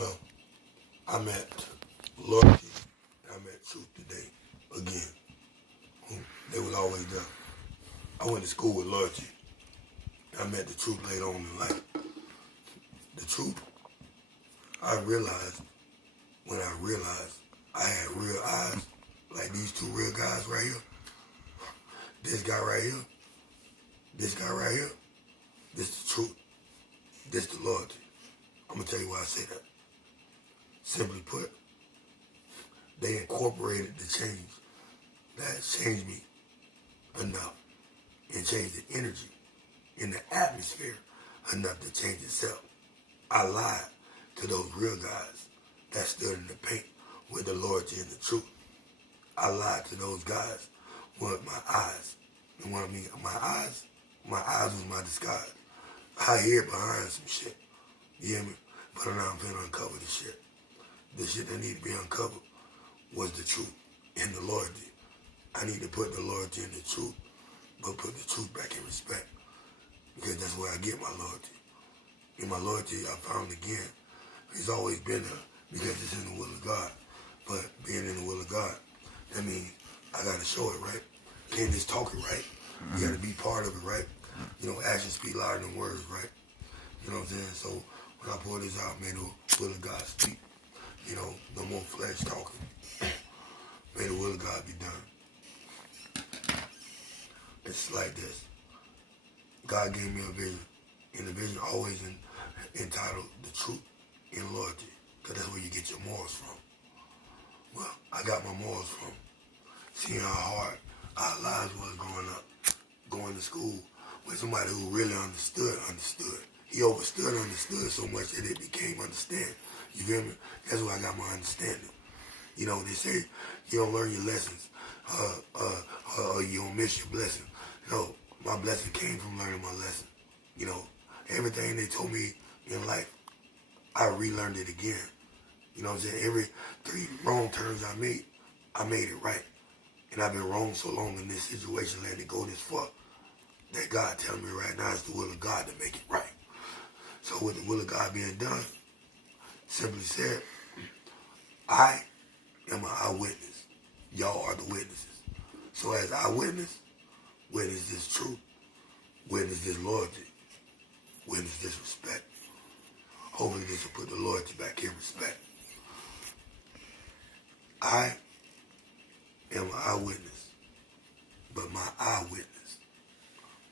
Well, I'm at loyalty. I'm at truth today again. They was always there. I went to school with loyalty. I met the truth later on in life. The truth, I realized when I realized I had real eyes, like these two real guys right here. This guy right here, this guy right here, this the truth. This the loyalty. I'm gonna tell you why I say that. Simply put, they incorporated the change that changed me enough and changed the energy in the atmosphere enough to change itself. I lied to those real guys that stood in the paint with the loyalty and the truth. I lied to those guys with my eyes. You know what I mean? My eyes was my disguise. I hid behind some shit. You hear me? But now I'm finna uncover the shit. The shit that need to be uncovered was the truth and the loyalty. I need to put the loyalty in the truth, but put the truth back in respect. Because that's where I get my loyalty. And my loyalty, I found again, it's always been there because it's in the will of God. But being in the will of God, that means I gotta show it, right? Can't just talk it, right? You gotta be part of it, right? You know, actions speak louder than words, right? You know what I'm saying? So when I pour this out, may the will of God speak. You know, no more flesh talking. May the will of God be done. It's like this. God gave me a vision. And the vision always entitled The Truth and Loyalty. Because that's where you get your morals from. Well, I got my morals from seeing how hard our lives was growing up. Going to school with somebody who really understood. He understood so much that it became understand. You feel me? That's where I got my understanding. You know, they say you don't learn your lessons, or you don't miss your blessing. No, my blessing came from learning my lesson. You know, everything they told me in life, I relearned it again. You know what I'm saying? Every 3 wrong turns I made it right. And I've been wrong so long in this situation, letting it go this far, that God telling me right now it's the will of God to make it right. So with the will of God being done, simply said, I am an eyewitness. Y'all are the witnesses. So as eyewitness, witness this truth, witness this loyalty, witness this respect. Hopefully this will put the loyalty back in respect. I am an eyewitness, but my eyewitness.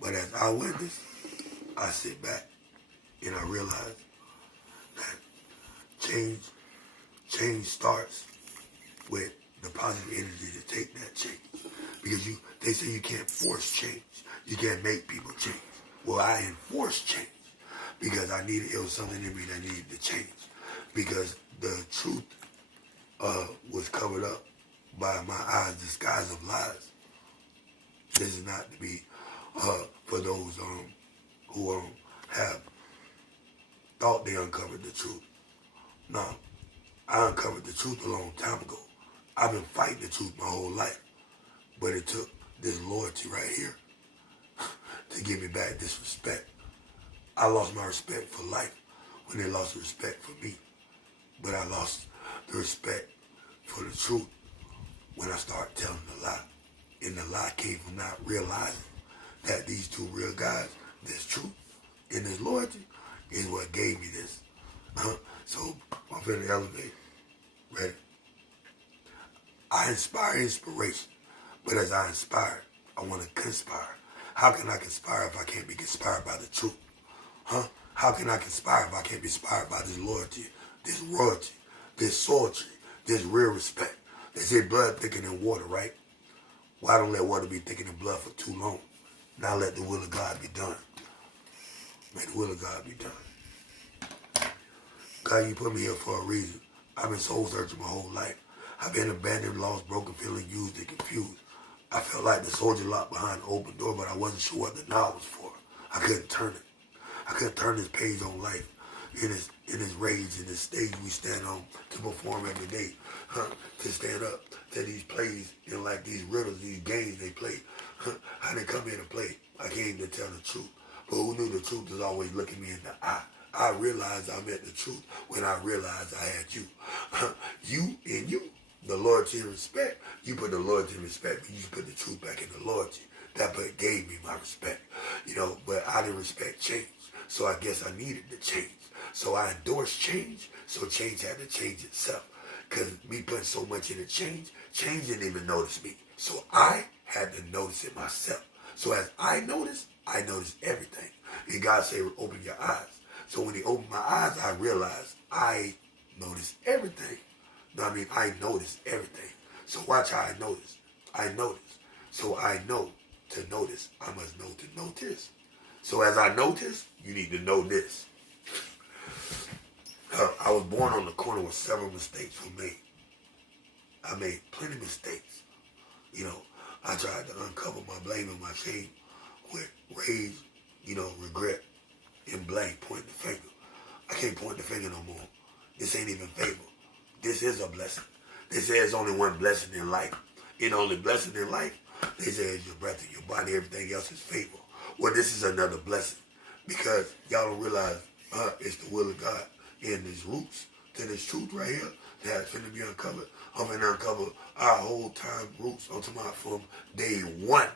But as eyewitness, I sit back and I realize that change starts with the positive energy to take that change. Because they say you can't force change. You can't make people change. Well, I enforce change because it was something in me that needed to change. Because the truth was covered up by my eyes, disguise of lies. This is not to be for those who have thought they uncovered the truth. No, I uncovered the truth a long time ago. I've been fighting the truth my whole life. But it took this loyalty right here to give me back this respect. I lost my respect for life when they lost the respect for me. But I lost the respect for the truth when I started telling the lie. And the lie came from not realizing that these two real guys, this truth and this loyalty, is what gave me this. So I'm finna elevate. Ready? I inspire inspiration. But as I inspire, I want to conspire. How can I conspire if I can't be conspired by the truth? How can I conspire if I can't be inspired by this loyalty, this royalty, this soldiery, this real respect? They say blood thicker than water, right? Why don't let water be thicker than blood for too long? Now let the will of God be done. May the will of God be done. God, you put me here for a reason. I've been soul searching my whole life. I've been abandoned, lost, broken, feeling used and confused. I felt like the soldier locked behind the open door, but I wasn't sure what the knob was for. I couldn't turn it. I couldn't turn this page on life. In this rage, in this stage we stand on to perform every day. To stand up to these plays and like these riddles, these games they play. I didn't come here to play. I came to tell the truth. But who knew the truth was always looking me in the eye? I realized I'm at the truth when I realized I had you. You and you, the loyalty and respect. You put the loyalty and respect, but you put the truth back in the loyalty. That gave me my respect, but I didn't respect change. So I guess I needed to change. So I endorsed change, so change had to change itself. Because me putting so much into change didn't even notice me. So I had to notice it myself. So as I noticed everything. And God said, open your eyes. So when he opened my eyes, I realized I noticed everything. You know what I mean? I noticed everything. So watch how I notice. I notice. So I know to notice, I must know to notice. So as I notice, you need to know this. I was born on the corner with several mistakes were made. I made plenty of mistakes. I tried to uncover my blame and my shame with rage, regret, and blame, pointing the finger. I can't point the finger no more. This ain't even favor. This is a blessing. They say there's only one blessing in life. And the only blessing in life, they say, is your breath and your body. Everything else is favor. Well, this is another blessing. Because y'all don't realize it's the will of God in these roots to this truth right here that's finna be uncovered. I'm finna uncover our whole time roots. I'm talking about from day one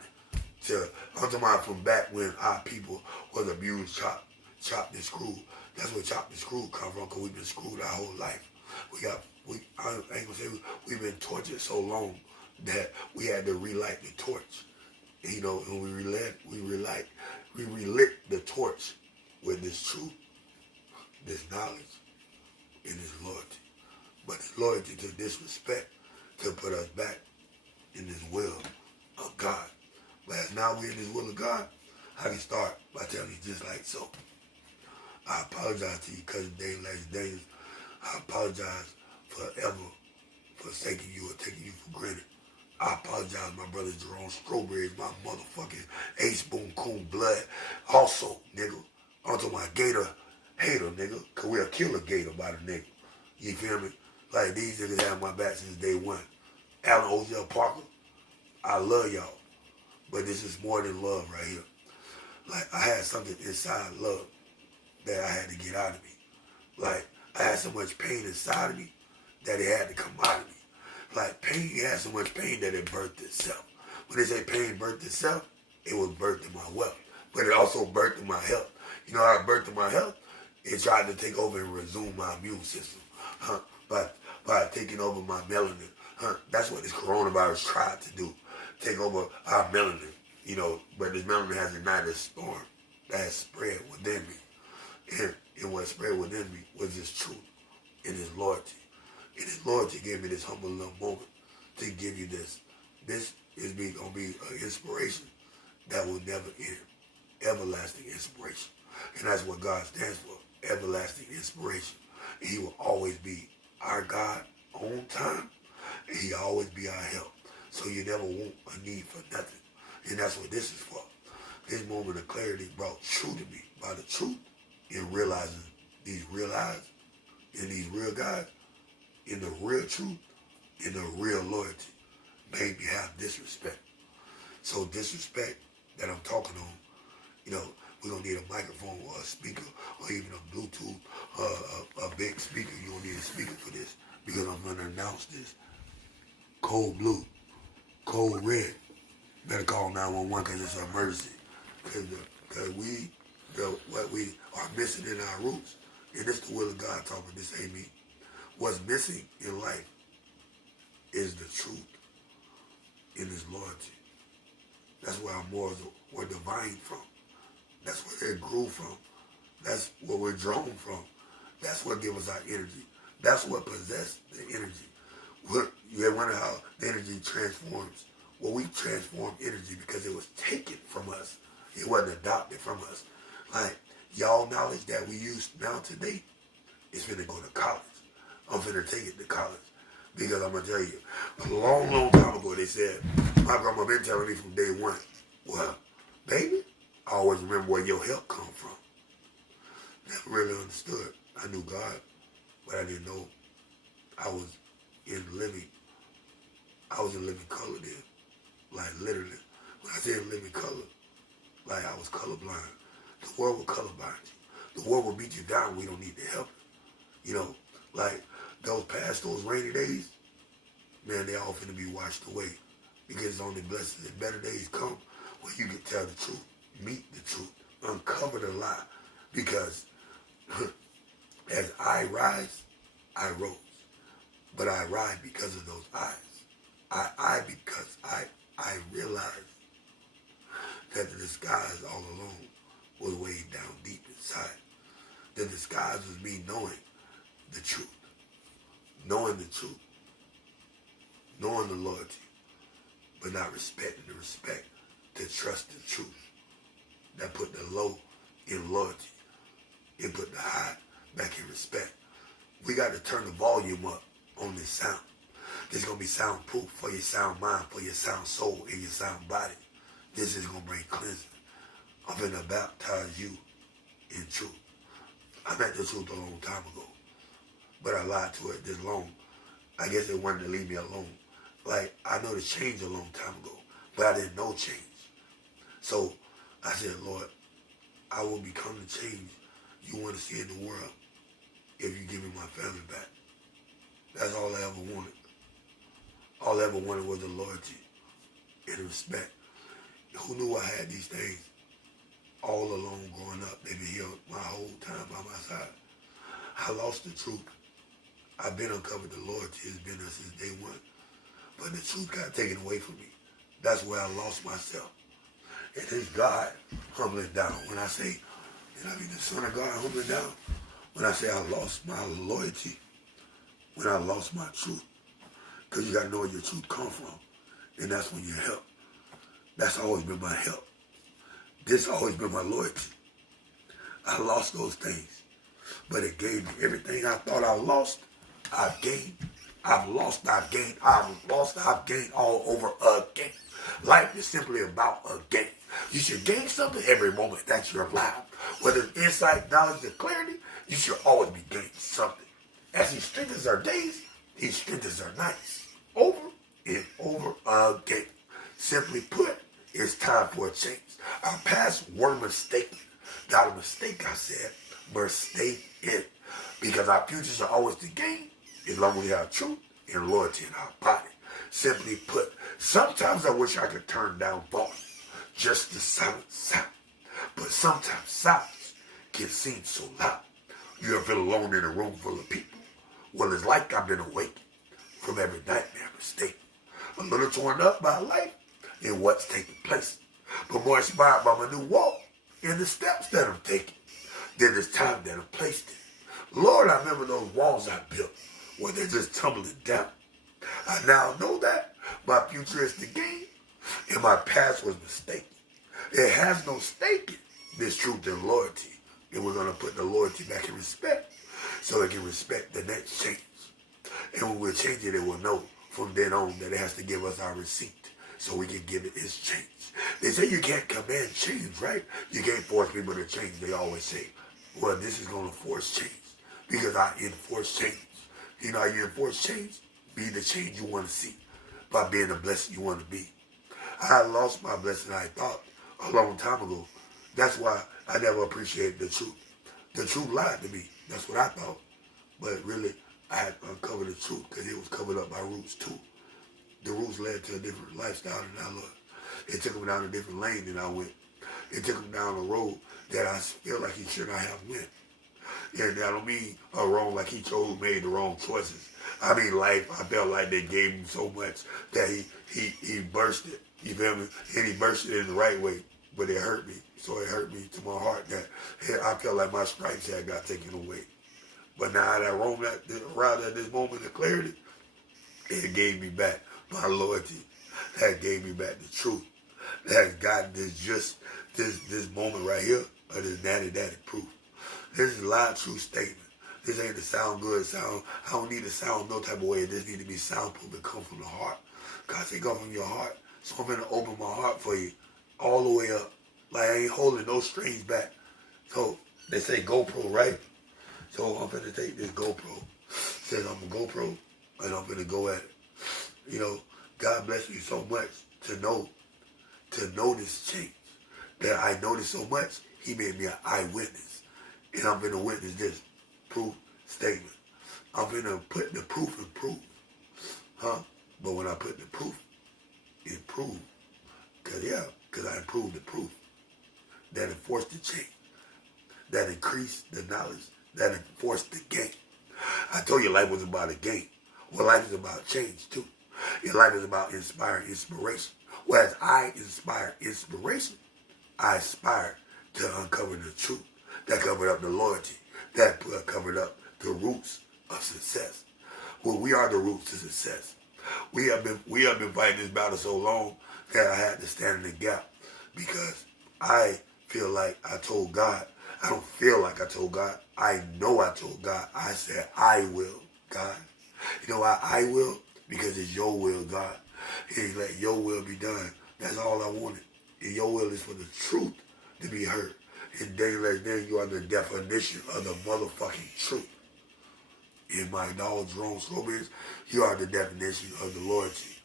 I'm talking about from back when our people was abused, chopped and screwed. That's where chopped and screwed come from, because we've been screwed our whole life. I ain't gonna say we've been tortured so long that we had to relight the torch. And we relit the torch with this truth, this knowledge, and this loyalty. But this loyalty to disrespect to put us back in this will of God. But as now we're in this will of God, I can start by telling you just like so. I apologize to you, cousin Dave Daniels. I apologize forever for forsaking you or taking you for granted. I apologize, my brother Jerome Strawberry is my motherfucking ace boom coon blood. Also, nigga, I'm talking about Gator hater, nigga, because we'll kill a Gator by the nigga. You feel me? Like, these niggas have my back since day one. Alan Ozell Parker, I love y'all. But this is more than love right here. Like, I had something inside love that I had to get out of me. Like, I had so much pain inside of me that it had to come out of me. Like, pain had so much pain that it birthed itself. When they say pain birthed itself, it was birthed in my wealth. But it also birthed in my health. You know how it birthed in my health? It tried to take over and resume my immune system. By taking over my melanin. That's what this coronavirus tried to do. Take over our melanin. But this melanin has ignited a storm that has spread within me. And what spread within me was this truth and this loyalty. And his loyalty gave me this humble little moment to give you this. This is going to be an inspiration that will never end. Everlasting inspiration. And that's what God stands for. Everlasting inspiration. And he will always be our God on time. And he'll always be our help. So you never want a need for nothing. And that's what this is for. This moment of clarity brought true to me by the truth and realizing these real eyes and these real guys in the real truth, in the real loyalty, made me have disrespect. So disrespect that I'm talking on, we're going to need a microphone or a speaker or even a Bluetooth, a big speaker. You're going to need a speaker for this because I'm going to announce this. Code blue, code red. Better call 911 because it's an emergency. Because what we are missing in our roots, and it's the will of God talking, this ain't me. What's missing in life is the truth in his loyalty. That's where our morals were divine from. That's where they grew from. That's where we're drawn from. That's what gives us our energy. That's what possesses the energy. You ever wonder how the energy transforms? Well, we transform energy because it was taken from us. It wasn't adopted from us. Like, y'all knowledge that we use now today is finna go to college. I'm finna take it to college. Because I'm gonna tell you, a long, long time ago they said, my grandma been telling me from day one, well, baby, I always remember where your help come from. Never really understood. I knew God, but I didn't know I was in living color then. Like literally. When I say living color, like I was colorblind. The world will colorblind you. The world will beat you down. We don't need to help you. You know, like those rainy days, man, they all finna be washed away. Because it's only blessings and better days come when you can tell the truth, meet the truth, uncover the lie. Because as I rise, I rose. But I ride because of those eyes. Because I realized that the disguise all along was way down deep inside. The disguise was me knowing the truth. Knowing the truth. Knowing the loyalty. But not respecting the respect to trust the truth. That put the low in loyalty. It put the high back in respect. We got to turn the volume up on this sound. This is going to be soundproof for your sound mind, for your sound soul, and your sound body. This is going to bring cleansing. I'm going to baptize you in truth. I met the truth a long time ago, but I lied to it this long. I guess it wanted to leave me alone. Like, I know the change a long time ago, but I didn't know change. So I said, Lord, I will become the change you want to see in the world if you give me my family back. That's all I ever wanted. All I ever wanted was the loyalty and the respect. Who knew I had these things all along growing up? They've been here my whole time by my side. I lost the truth. I've been uncovered the loyalty. It's been there since day one. But the truth got taken away from me. That's where I lost myself. And it's God humbling down. When I say, and I mean the Son of God humbling down, when I say I lost my loyalty, when I lost my truth, because you got to know where your truth come from. And that's when you help. That's always been my help. This always been my loyalty. I lost those things. But it gave me everything I thought I lost, I've gained. I've lost, I've gained. I've lost, I've gained all over again. Life is simply about a gain. You should gain something every moment that you're alive. Whether it's insight, knowledge, or clarity, you should always be gaining something. As he strengthens our days, he strengthens our nights. Over and over again. Simply put, it's time for a change. Our past were mistaken. Not a mistake, I said. Mistake it. Because our futures are always to gain as long as we have truth and loyalty in our body. Simply put, sometimes I wish I could turn down volume just to silence sound. But sometimes silence can seem so loud. You ever feel alone in a room full of people? Well, it's like I've been awakened from every nightmare mistake. A little torn up by life and what's taking place. But more inspired by my new walk and the steps that I'm taking than this time that I'm placed in. Lord, I remember those walls I built where they're just tumbling down. I now know that my future is to gain and my past was mistaken. It has no stake in this truth and loyalty. And we're going to put the loyalty back in respect so it can respect the next change. And when we change it, it will know from then on that it has to give us our receipt so we can give it its change. They say you can't command change, right? You can't force people to change. They always say, well, this is going to force change because I enforce change. You know how you enforce change? Be the change you want to see by being the blessing you want to be. I lost my blessing, I thought, a long time ago. That's why I never appreciated the truth. The truth lied to me. That's what I thought. But really, I had to uncover the truth because it was covered up by roots too. The roots led to a different lifestyle than I loved. It took him down a different lane than I went. It took him down a road that I feel like he should not have went. And I don't mean a wrong like he chose, made the wrong choices. I mean life, I felt like they gave him so much that he burst it. You feel me? And he burst it in the right way. But it hurt me. So it hurt me to my heart that I felt like my stripes had got taken away. But now that I roamed around at this moment of clarity, it gave me back my loyalty. That gave me back the truth. That has gotten this moment right here of this natty proof. This is a live true statement. This ain't the sound good sound. I don't need to sound no type of way. This need to be soundproof and come from the heart. God say come from your heart. So I'm going to open my heart for you all the way up. Like I ain't holding no strings back. So they say GoPro, right? So I'm going to take this GoPro. Says I'm a GoPro and I'm going to go at it. You know, God bless you so much to know this change. That I noticed so much, he made me an eyewitness. And I'm finna witness this proof statement. I'm finna put the proof in proof. Huh? But when I put the proof in proof, because I improved the proof, that enforced the change, that increased the knowledge, that enforced the game. I told you life was about a game. Well, life is about change too. Your life is about inspiring inspiration. Whereas I inspire inspiration, I aspire to uncover the truth that covered up the loyalty, that covered up the roots of success. Well, we are the roots to success. We have been fighting this battle so long that I had to stand in the gap because I feel like I told God. I don't feel like I told God. I know I told God. I said, I will, God. You know why I will? Because it's your will, God. And let your will be done. That's all I wanted. And your will is for the truth to be heard. And then you are the definition of the motherfucking truth. In my dog Jerome Slowbridge, you are the definition of the loyalty.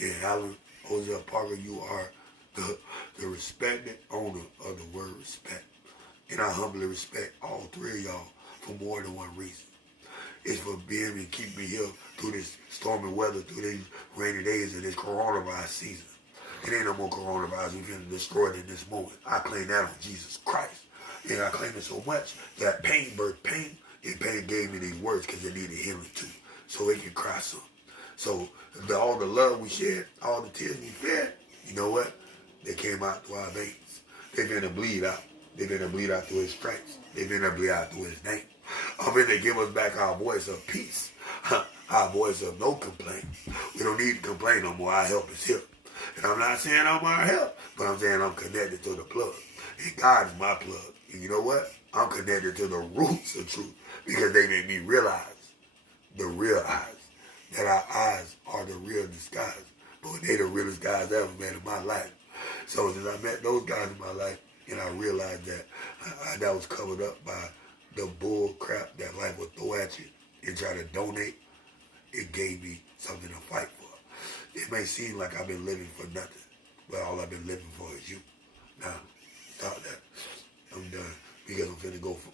And Alan Hosea Parker, you are the respected owner of the word respect. And I humbly respect all three of y'all for more than one reason. It's for being and keeping me here through this stormy weather, through these rainy days and this coronavirus season. It ain't no more coronavirus. We're going to destroy it in this moment. I claim that on Jesus Christ. And I claim it so much that pain birthed pain, and pain gave me these words because it needed healing too. So it can cry some. So all the love we shared, all the tears we fed, you know what? They came out through our veins. They're going to bleed out. They're going to bleed out through his stripes. They're going to bleed out through his name. I'm going to give us back our voice of peace. Our voice of no complaint. We don't need to complain no more. Our help is here. And I'm not saying I'm our help, but I'm saying I'm connected to the plug. And God is my plug. And you know what? I'm connected to the roots of truth because they make me realize the real eyes. That our eyes are the real disguise. But they the realest guys I ever met in my life. So since I met those guys in my life, and I realized that that was covered up by the bull crap that life would throw at you and try to donate, it gave me something to fight for. It may seem like I've been living for nothing, but all I've been living for is you. Now, stop that. I'm done because I'm finna go for